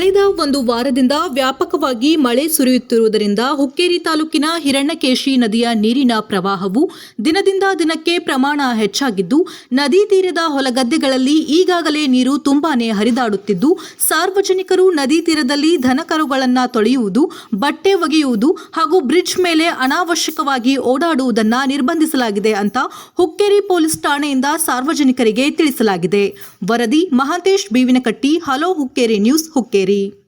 ಕಳೆದ ಒಂದು ವಾರದಿಂದ ವ್ಯಾಪಕವಾಗಿ ಮಳೆ ಸುರಿಯುತ್ತಿರುವುದರಿಂದ ಹುಕ್ಕೇರಿ ತಾಲೂಕಿನ ಹಿರಣ್ಯಕೇಶಿ ನದಿಯ ನೀರಿನ ಪ್ರವಾಹವು ದಿನದಿಂದ ದಿನಕ್ಕೆ ಪ್ರಮಾಣ ಹೆಚ್ಚಾಗಿದ್ದು, ನದಿ ತೀರದ ಹೊಲಗದ್ದೆಗಳಲ್ಲಿ ಈಗಾಗಲೇ ನೀರು ತುಂಬಾನೇ ಹರಿದಾಡುತ್ತಿದ್ದು, ಸಾರ್ವಜನಿಕರು ನದಿ ತೀರದಲ್ಲಿ ದನಕರುಗಳನ್ನು ತೊಳೆಯುವುದು, ಬಟ್ಟೆ ಒಗೆಯುವುದು ಹಾಗೂ ಬ್ರಿಡ್ಜ್ ಮೇಲೆ ಅನಾವಶ್ಯಕವಾಗಿ ಓಡಾಡುವುದನ್ನು ನಿರ್ಬಂಧಿಸಲಾಗಿದೆ ಅಂತ ಹುಕ್ಕೇರಿ ಪೊಲೀಸ್ ಠಾಣೆಯಿಂದ ಸಾರ್ವಜನಿಕರಿಗೆ ತಿಳಿಸಲಾಗಿದೆ. ವರದಿ Mahantesh Bevinakatti, hello Hukkeri news Hukkeri. City